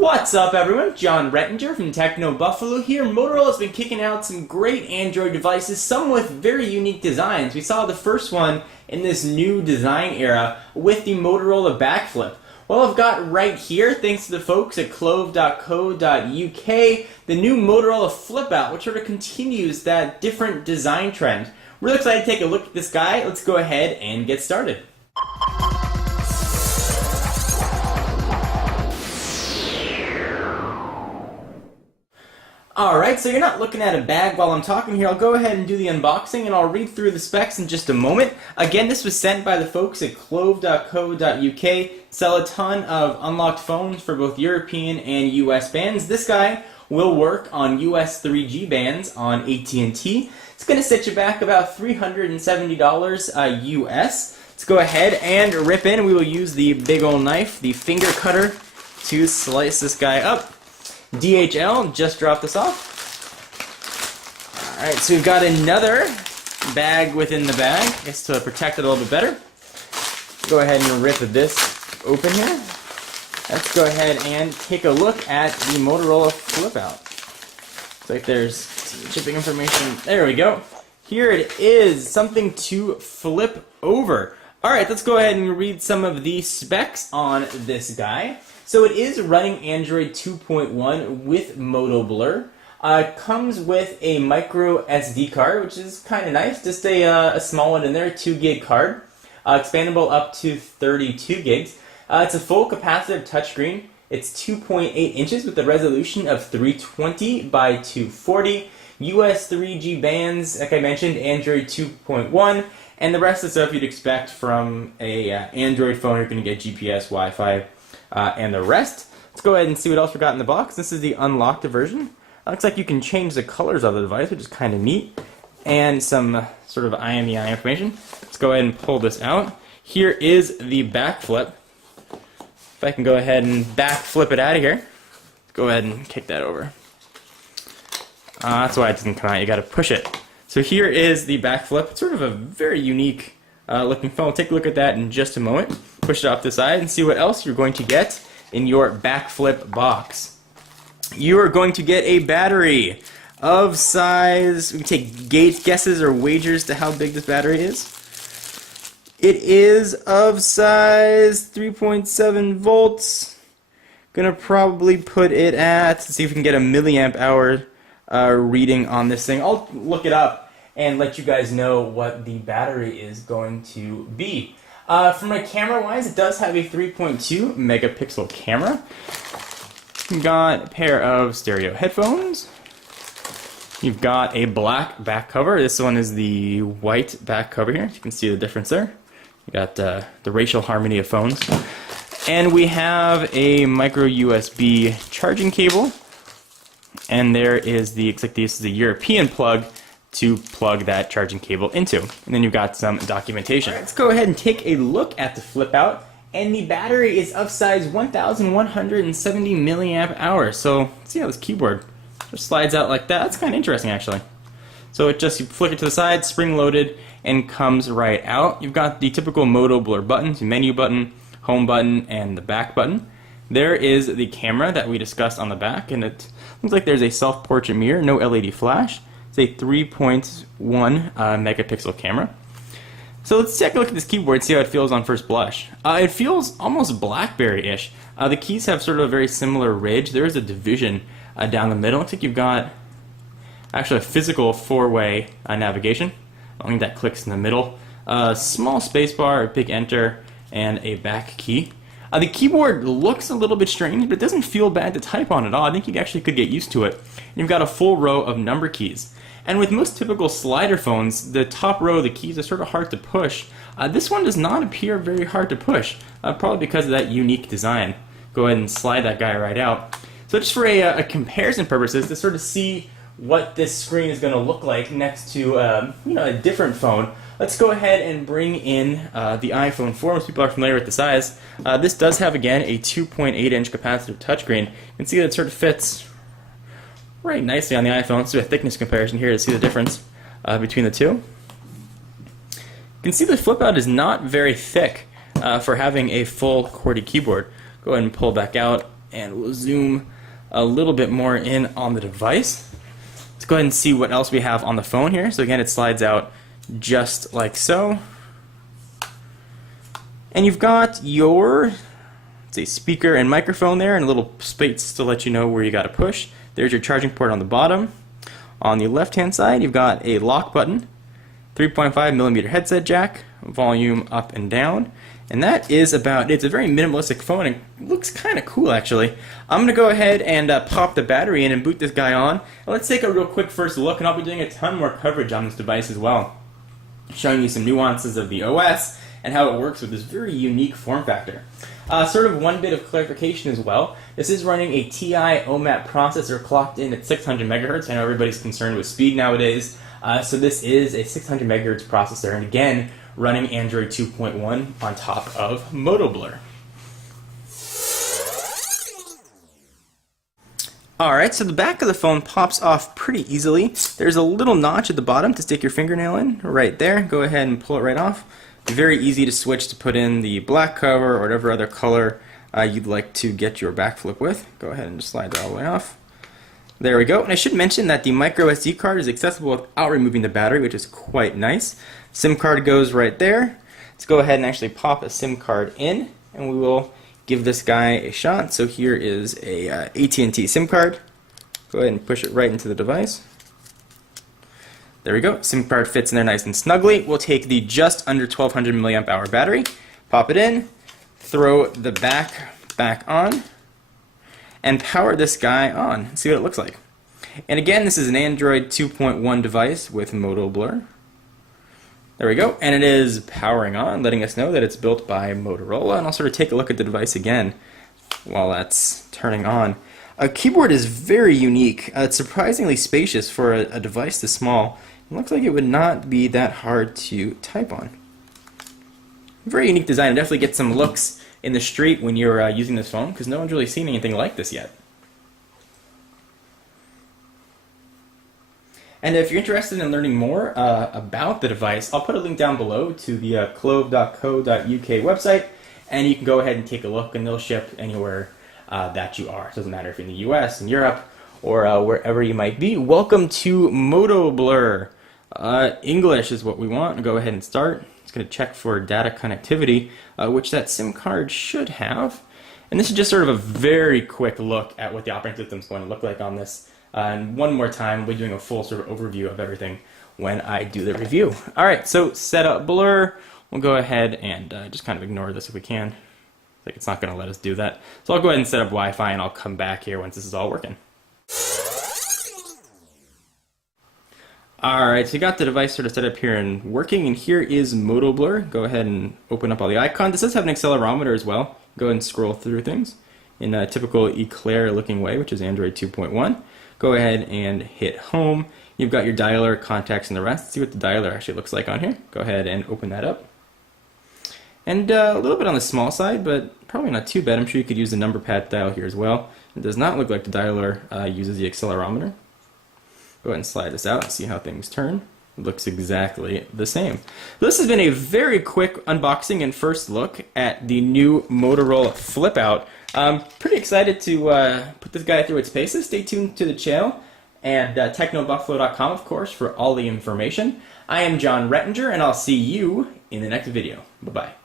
What's up, everyone? John Rettinger from Techno Buffalo here. Motorola has been kicking out some great Android devices, some with very unique designs. We saw the first one in this new design era with the Motorola backflip. Well, I've got right here, thanks to the folks at clove.co.uk, the new Motorola FLIPOUT, which sort of continues that different design trend. Really excited to take a look at this guy. Let's go ahead and get started. Alright, so you're not looking at a bag while I'm talking here. I'll go ahead and do the unboxing and I'll read through the specs in just a moment. Again, this was sent by the folks at clove.co.uk. Sell a ton of unlocked phones for both European and US bands. This guy will work on US 3G bands on AT&T. It's going to set you back about $370 US. Let's go ahead and rip in. We will use the big old knife, the finger cutter, to slice this guy up. DHL just dropped this off. Alright, so we've got another bag within the bag, I guess to protect it a little bit better. Go ahead and rip this open here. Let's go ahead and take a look at the Motorola FLIPOUT. Looks like there's shipping information. There we go. Here it is, something to flip over. Alright, let's go ahead and read some of the specs on this guy. So it is running Android 2.1 with Moto Blur. Comes with a micro SD card, which is kind of nice. Just a small one in there, 2 gig card. Expandable up to 32 gigs. It's a full capacitive touchscreen. It's 2.8 inches with a resolution of 320 by 240. US 3G bands, like I mentioned, Android 2.1. And the rest of the stuff you'd expect from a Android phone. You're going to get GPS, Wi-Fi, and the rest. Let's go ahead and see what else we got in the box. This is the unlocked version. Looks like you can change the colors of the device, which is kind of neat. And some sort of IMEI information. Let's go ahead and pull this out. Here is the backflip. If I can go ahead and backflip it out of here. Let's go ahead and kick that over. That's why it doesn't come out. You got to push it. So here is the backflip. It's sort of a very unique looking phone. We'll take a look at that in just a moment. Push it off the side and see what else you're going to get in your backflip box. You are going to get a battery of size, we can take guesses or wagers to how big this battery is. It is of size 3.7 volts. Gonna probably put it at, let's see if we can get a milliamp hour reading on this thing. I'll look it up and let you guys know what the battery is going to be. From a camera-wise, it does have a 3.2 megapixel camera. You've got a pair of stereo headphones. You've got a black back cover. This one is the white back cover here. You can see the difference there. You got the racial harmony of phones. And we have a micro USB charging cable. And there is the, looks like this is a European plug to plug that charging cable into. And then you've got some documentation. Right, let's go ahead and take a look at the FLIPOUT. And the battery is of size 1,170 milliamp hours. So let's see how this keyboard just slides out like that. That's kind of interesting, actually. So it just, you flick it to the side, spring loaded, and comes right out. You've got the typical Moto Blur buttons, menu button, home button, and the back button. There is the camera that we discussed on the back, and it looks like there's a self-portrait mirror, no LED flash. It's a 3.1 megapixel camera. So let's take a look at this keyboard and see how it feels on first blush. It feels almost BlackBerry-ish. The keys have sort of a very similar ridge. There is a division down the middle. It looks like you've got actually a physical four-way navigation. I think that clicks in the middle. Small spacebar, a big enter, and a back key. The keyboard looks a little bit strange, but it doesn't feel bad to type on at all. I think you actually could get used to it. And you've got a full row of number keys. And with most typical slider phones, the top row of the keys are sort of hard to push. This one does not appear very hard to push, probably because of that unique design. Go ahead and slide that guy right out. So just for a comparison purposes, to sort of see what this screen is going to look like next to a different phone, let's go ahead and bring in the iPhone 4. Most people are familiar with the size. This does have, again, a 2.8-inch capacitive touchscreen. You can see that it sort of fits right nicely on the iPhone. Let's do a thickness comparison here to see the difference between the two. You can see the FLIPOUT is not very thick for having a full QWERTY keyboard. Go ahead and pull back out and we'll zoom a little bit more in on the device. Let's go ahead and see what else we have on the phone here. So again, it slides out just like so. And you've got your, let's see, speaker and microphone there, and a little space to let you know where you got to push. There's your charging port on the bottom. On the left-hand side, you've got a lock button, 3.5mm headset jack, volume up and down. And that is about it. It's a very minimalistic phone and looks kind of cool, actually. I'm going to go ahead and pop the battery in and boot this guy on. And let's take a real quick first look, and I'll be doing a ton more coverage on this device as well, showing you some nuances of the OS and how it works with this very unique form factor. Sort of one bit of clarification as well. This is running a TI OMAP processor clocked in at 600 megahertz. I know everybody's concerned with speed nowadays. So this is a 600 megahertz processor, and again, running Android 2.1 on top of Moto Blur. Alright, so the back of the phone pops off pretty easily. There's a little notch at the bottom to stick your fingernail in, right there. Go ahead and pull it right off. Very easy to switch to put in the black cover or whatever other color you'd like to get your back flip with. Go ahead and just slide that all the way off. There we go. And I should mention that the micro SD card is accessible without removing the battery, which is quite nice. SIM card goes right there. Let's go ahead and actually pop a SIM card in, and we will give this guy a shot. So here is a AT&T SIM card. Go ahead and push it right into the device. There we go. SIM card fits in there nice and snugly. We'll take the just under 1200 milliamp hour battery, pop it in, throw the back on, and power this guy on and see what it looks like. And again, this is an Android 2.1 device with Moto Blur. There we go, and it is powering on, letting us know that it's built by Motorola. And I'll sort of take a look at the device again while that's turning on. A keyboard is very unique. It's surprisingly spacious for a device this small. It looks like it would not be that hard to type on. Very unique design. It definitely gets some looks in the street when you're using this phone, because no one's really seen anything like this yet. And if you're interested in learning more about the device, I'll put a link down below to the clove.co.uk website, and you can go ahead and take a look, and they'll ship anywhere that you are. It doesn't matter if you're in the US, in Europe, or wherever you might be. Welcome to Moto Blur. English is what we want. Go ahead and start. It's going to check for data connectivity, which that SIM card should have. And this is just sort of a very quick look at what the operating system is going to look like on this. And one more time, we'll be doing a full sort of overview of everything when I do the review. All right, so set up Blur. We'll go ahead and just kind of ignore this if we can. Like it's not going to let us do that. So I'll go ahead and set up Wi-Fi, and I'll come back here once this is all working. Alright, so you got the device sort of set up here and working, and here is Moto Blur. Go ahead and open up all the icons. This does have an accelerometer as well. Go ahead and scroll through things in a typical Eclair looking way, which is Android 2.1. Go ahead and hit home. You've got your dialer, contacts, and the rest. Let's see what the dialer actually looks like on here. Go ahead and open that up. And a little bit on the small side, but probably not too bad. I'm sure you could use the number pad dial here as well. It does not look like the dialer uses the accelerometer. Go ahead and slide this out and see how things turn. It looks exactly the same. This has been a very quick unboxing and first look at the new Motorola FLIPOUT. I'm pretty excited to put this guy through its paces. Stay tuned to the channel and technobuffalo.com, of course, for all the information. I am John Rettinger, and I'll see you in the next video. Bye-bye.